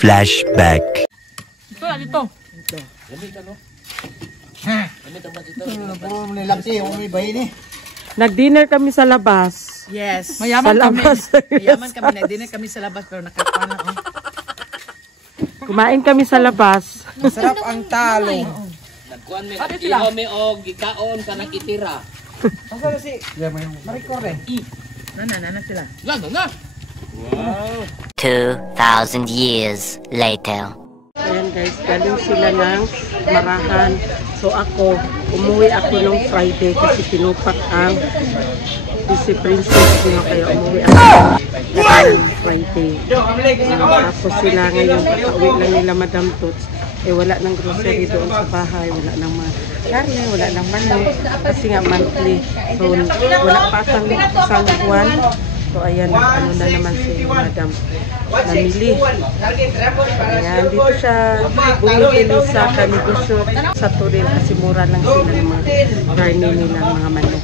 Flashback. Ito, dito. Nag-dinner kami sa labas. Yes. Mayaman kami. Mayaman kami. Nag-dinner kami sa labas pero nakapana. Oh. Kumain kami sa labas. Masarap ang talo. Nagkuhan mi iho mi og gikaon ka nakitira. Asa si Maricor eh. Nana sila. Na. Wow. 2,000 years later. Ayan guys, galing sila ng Marahan. So ako, umuwi ako nung Friday kasi pinupak ang si Princess niya kaya umuwi ako ng Friday. Tapos sila ngayon, pauwi lang nila Madam Tots. Eh wala nang grocery doon sa bahay, wala nang karne, wala nang manok. Kasi nga monthly. So wala pa sang buwan. So ayan, ano na naman si Madam namili. Ayan, dito siya bumibili sa kanegosyo sa Turil kasi mura lang sila ng mga karne nila, mga manok.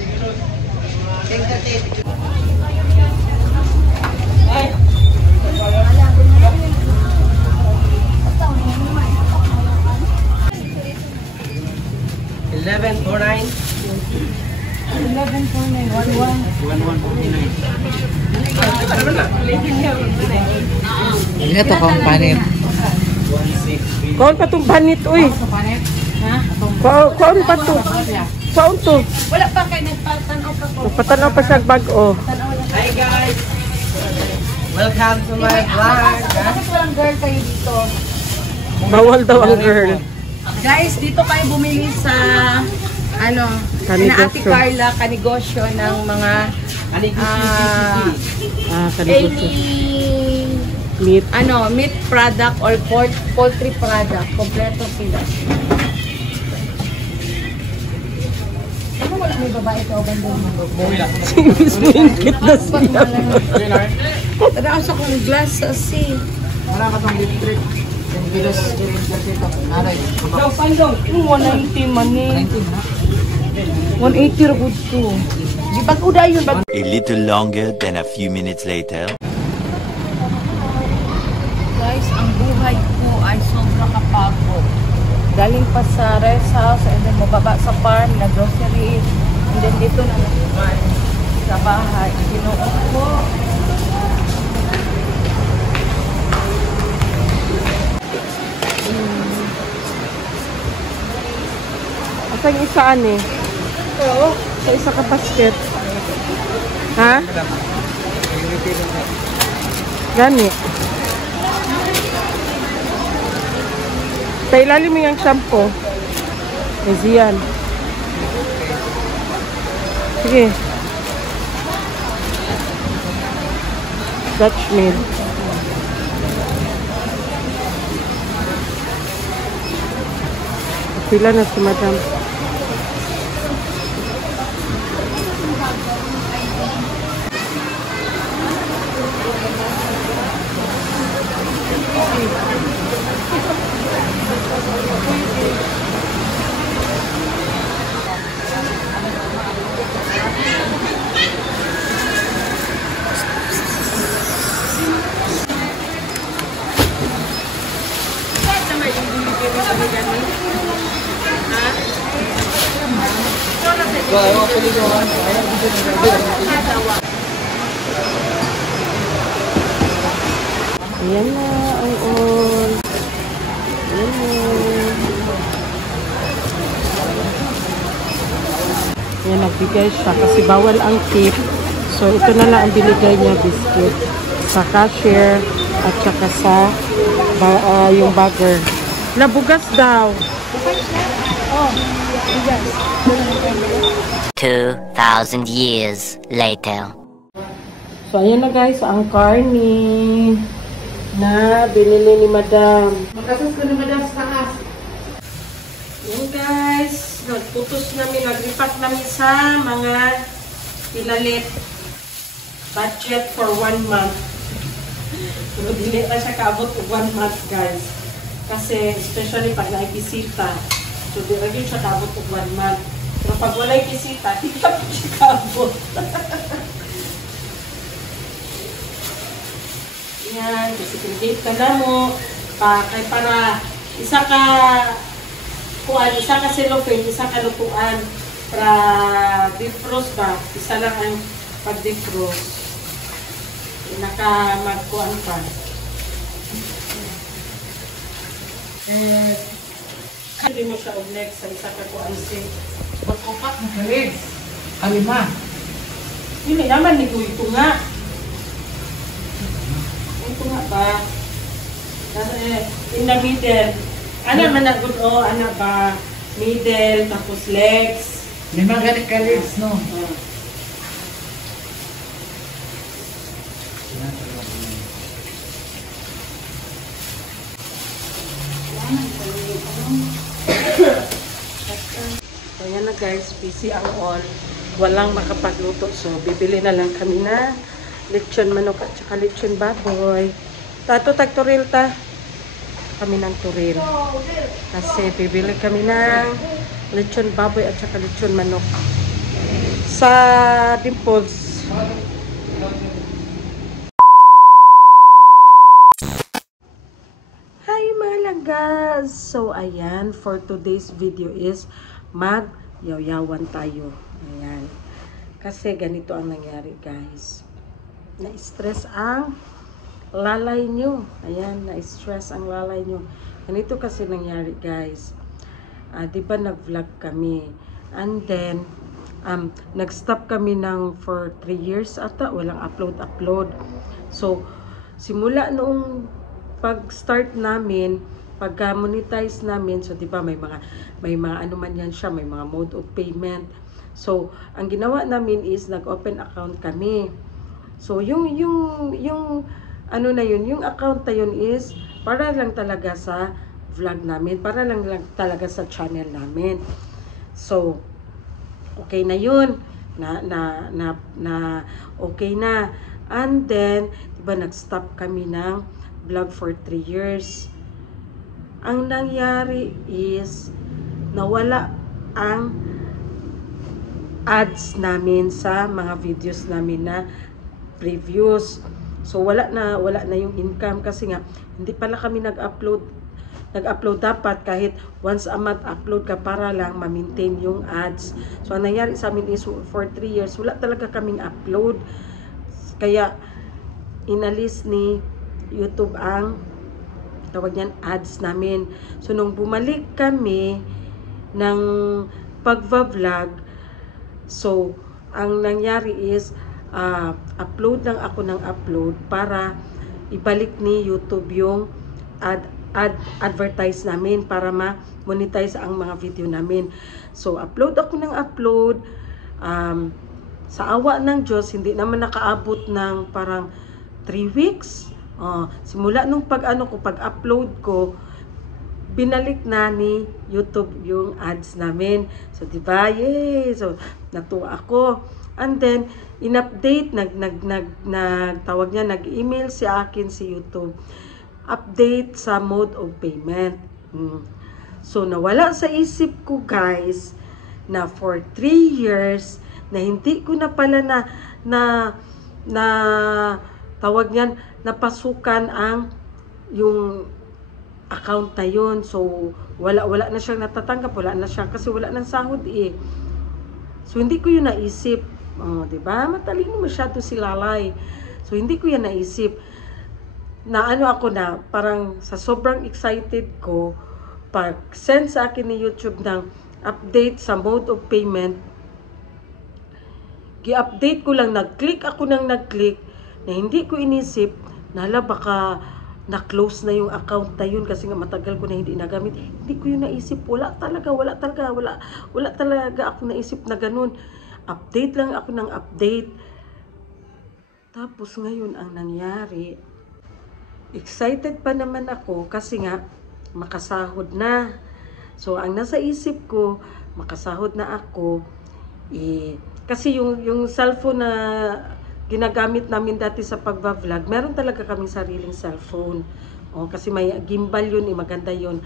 Ito kong panit. Kaon pa itong panit, uy. Kaon pa ito. Kaon to. Wala pa kayo nagpatanaw pa ko. Patanaw pa siya bago. Hi guys! Welcome to my vlog. Bakit walang girl kayo dito? Bawal daw ang girl. Guys, dito kayo bumili sa ano, na Ate Carla, kanegosyo ng mga Kanegosyo. Meat. ano, meat product or poultry product. Kompleto sila. Ano wala may babae ka o banda Mismo yung kit na siya. Tara sa kong glass sa sea. Wala ka tong electric. 10 kilos dito. Naray. 190 man eh. 180 ra gud to. Di bag uday yun bag. A little longer than a few minutes later. Guys, ang buhay ko ay sobrang kapagod. Galing pa sa rest house and then mababa sa farm, na grocery, and then dito na naman sa bahay. Ginuot ko. Asa yung isaan eh? Oo. Sa isa ka basket. Ha? Gani. Sa ilalim mo yung shampoo. Easy yan. Sige. Dutch meal. Pila na si Madam. Ayan na ang all. Ayan na. Ayan, nagbigay siya kasi bawal ang tip. So, ito na lang ang binigay niya, biscuit. Sa cashier at saka sa yung bagger. Nabugas daw. Oh, bigas. 2,000 years later. So, ayan na guys, ang karne na binili ni Madam. Magkasas ko na madam sa taas. Ayan guys, nagputos namin, naglipat namin sa mga pilalit. Budget for 1 month. Pero dili na siya kaabot of 1 month guys. Kasi especially pag naibisita. So di rin siya kaabot of 1 month. Pero pag wala'y bisita, di ka siya kaabot. Yan, kasi pinigate ka na mo. Kay para isa ka cellophane, isa ka lutuan para defrost ba? Isa lang ang pag-defrost. Magkuan pa. Hindi mo siya next sa isa ka kuan si pagkupak na kalit. Kalima. Hindi naman ni ito nga. Ito nga ba? In the middle. Ano man na good ano ba? Middle, tapos legs. Lima galit kalits, no? Ayan na guys, busy ang all. Walang makapagluto. So, bibili na lang kami na lechon manok at saka lechon baboy. Tato, tag-turil ta. Kami ng turil. Kasi bibili kami ng lechon baboy at saka lechon manok. Sa Dimples. Hi mga lagas! So ayan, for today's video is mag-yaw-yawan tayo. Ayan. Kasi ganito ang nangyari guys. Na-stress ang lalay nyo. Ayan, na-stress ang lalay nyo. Ganito kasi nangyari guys. Diba nag-vlog kami. And then, nag-stop kami for 3 years ata. Walang upload. So, simula noong pag-start namin, pagka-monetize namin, so diba may mga ano man yan siya, may mga mode of payment. So, ang ginawa namin is nag-open account kami. So, yung ano na yun, yung account na yun is para lang talaga sa vlog namin, para lang talaga sa channel namin. So, okay na yun. Okay na. And then, diba nag-stop kami ng vlog for 3 years. Ang nangyari is nawala ang ads namin sa mga videos namin na previous. So wala na yung income kasi nga hindi pala kami nag-upload dapat kahit once a month upload ka para lang ma-maintain yung ads. So ang nangyari sa amin is for 3 years wala talaga kaming upload. Kaya inalis ni YouTube ang tawag niyan ads namin. So nung bumalik kami ng pagva-vlog, so ang nangyari is upload lang ako ng upload para ibalik ni YouTube yung advertise namin para ma-monetize ang mga video namin. So upload ako ng upload, sa awa ng Diyos hindi naman nakaabot ng parang 3 weeks. Simula nung pag-upload ko, binalik na ni YouTube yung ads namin. So, diba? Yay! So, natuwa ako. And then, in-update, nag-tawag niya, nag-email si akin si YouTube. Update sa mode of payment. So, nawala sa isip ko, guys, na for 3 years, na hindi ko na pala na tawag niyan, napasukan ang yung account na yun. So, wala na siyang natatanggap, wala na siya kasi wala nang sahod eh. So, hindi ko yun naisip. Diba? Matalino masyado si Lalay. So, hindi ko yan naisip. Na ano ako na, parang sa sobrang excited ko, pag send sa akin ni YouTube ng update sa mode of payment, gi-update ko lang, nag-click na hindi ko inisip, nala baka na-close na yung account na yun kasi nga matagal ko na hindi nagamit. Hindi ko yun naisip. Wala talaga ako naisip na ganun. Update lang ako ng update. Tapos ngayon ang nangyari, excited pa naman ako kasi nga makasahod na. So ang nasa isip ko, makasahod na ako. Kasi yung cellphone na ginagamit namin dati sa pagva-vlog, meron talaga kaming sariling cellphone. Kasi may gimbal yun, maganda yun.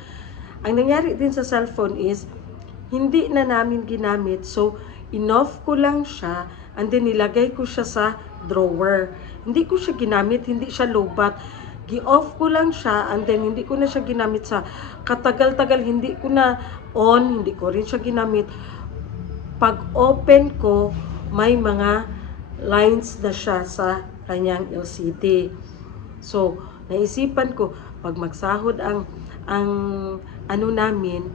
Ang nangyari din sa cellphone is, hindi na namin ginamit. So, in-off ko lang siya, and then nilagay ko siya sa drawer. Hindi ko siya ginamit, hindi siya lobat. gi-off ko lang siya and then hindi ko na siya ginamit sa katagal-tagal, hindi ko na on, hindi ko rin siya ginamit. Pag open ko, may mga lines na siya sa kanyang LCD. So, naisipan ko, pag magsahod ang ano namin,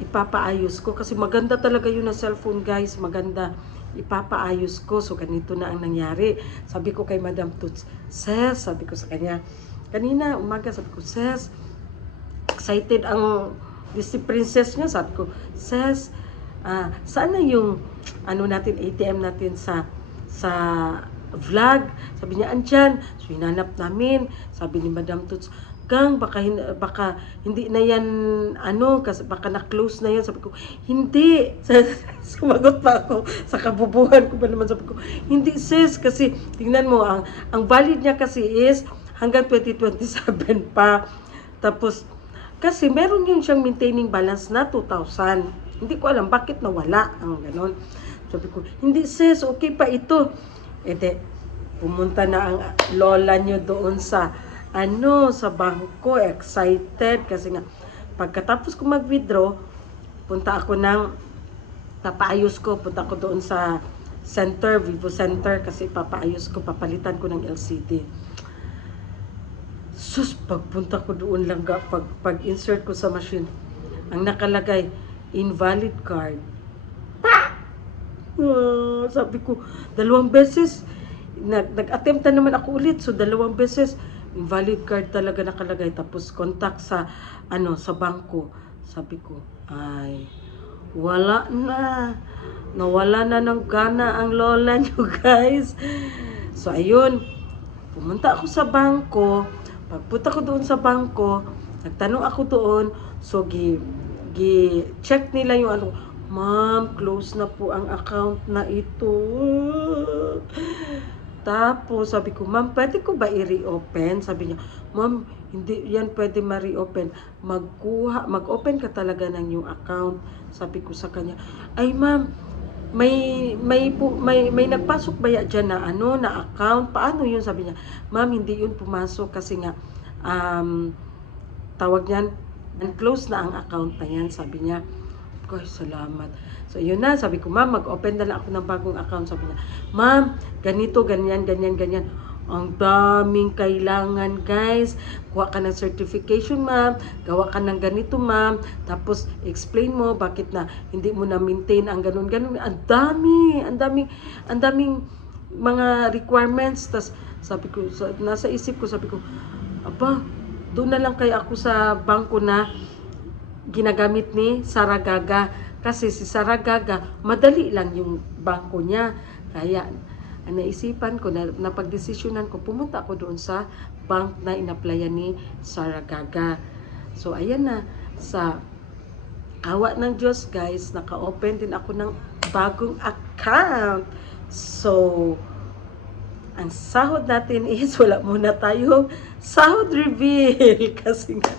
ipapaayos ko. Kasi maganda talaga yun na cellphone, guys. Maganda. Ipapaayos ko. So, ganito na ang nangyari. Sabi ko kay Madam Toots, Ses, sabi ko sa kanya, kanina, umaga, sabi ko, Ses, excited ang Disney Princess niya. Sabi ko, Ses, saan na yung ano natin, ATM natin sa vlog? Sabi niya, andyan. So, hinanap namin. Sabi ni Madam Toots, Gang, baka hindi na yan, ano, kasi baka na-close na yan. Sabi ko, hindi. Sumagot pa ako sa kabubuhan ko ba naman. Sabi ko, hindi sis, kasi tingnan mo, ang valid niya kasi is hanggang 2027 pa. Tapos, kasi meron yun siyang maintaining balance na 2,000. Hindi ko alam bakit nawala ang ganon. Sabi ko, hindi sis, okay pa ito. Ede, pumunta na ang lola niyo doon sa sa bangko, excited kasi nga pagkatapos ko mag-withdraw, punta ako papaayos ko, punta ko doon sa center, Vivo Center, kasi papaayos ko, papalitan ko ng LCD. Sus, pagpunta ko doon lang, pag-insert ko sa machine, ang nakalagay, invalid card. Sabi ko, 2 beses, nag-attempt na naman ako ulit, so 2 beses, invalid card talaga nakalagay. Tapos contact sa sa bangko. Sabi ko, ay wala na, nawala na ng gana ang lola nyo, guys. So ayun, pumunta ako sa bangko. Pagpunta ko doon sa bangko, nagtanong ako doon. So check nila yung ma'am, close na po ang account na ito. Tapos, sabi ko, ma'am, pwede ko ba i-reopen? Sabi niya, ma'am, hindi yan pwede ma-reopen. Mag-open ka talaga ng new account. Sabi ko sa kanya, ay ma'am, may nagpasok ba dyan na na account? Paano yun? Sabi niya, ma'am, hindi yun pumasok kasi nga, tawag niyan, close na ang account na yan. Sabi niya, ay, salamat. So, yun na. Sabi ko, ma'am, mag-open na lang ako ng bagong account. Sabi niya, ma'am, ganito, ganyan, ganyan, ganyan. Ang daming kailangan, guys. Kuha ka ng certification, ma'am. Gawa ka ng ganito, ma'am. Tapos, explain mo bakit na hindi mo na-maintain ang ganun-ganun. Ang daming mga requirements. Tapos, sabi ko, nasa isip ko, sabi ko, aba, doon na lang kaya ako sa bangko na ginagamit ni Saragaga. Kasi si Saragaga, madali lang yung bangko niya. Kaya, naisipan ko, napagdesisyonan ko, pumunta ako doon sa bank na inaplayan ni Saragaga. So, ayan na. Sa awa ng Diyos, guys, naka-open din ako ng bagong account. So, ang sahod natin is, wala muna tayong sahod reveal. Kasi nga,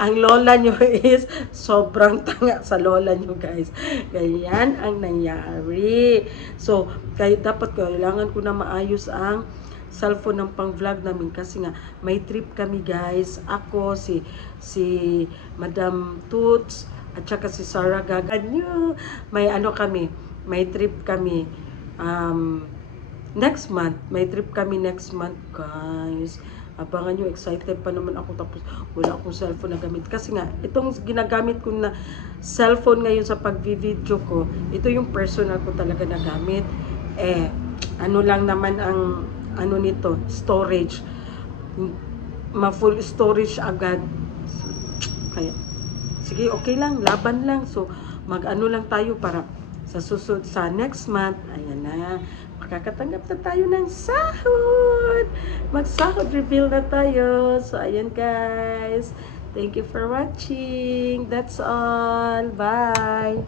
ang lola nyo is sobrang tanga sa lola nyo, guys. Ganyan ang nangyari. So, dapat kailangan ko na maayos ang cellphone ng pang-vlog namin. Kasi nga, may trip kami, guys. Ako, si Madam Toots, at saka si Sarah Gaga. May kami, may trip kami. Next month, may trip kami next month, guys. Abangan nyo, excited pa naman ako. Tapos, wala akong cellphone na gamit. Kasi nga, itong ginagamit ko na cellphone ngayon sa pag-video ko, ito yung personal ko talaga na gamit. Lang naman ang, nito, storage. Ma-full storage agad. Kaya, sige, okay lang, laban lang. So, lang tayo para sa susunod, sa next month, ayan na, makakatanggap na tayo ng sahod. Mag-sahod reveal na tayo. So, ayan guys. Thank you for watching. That's all. Bye.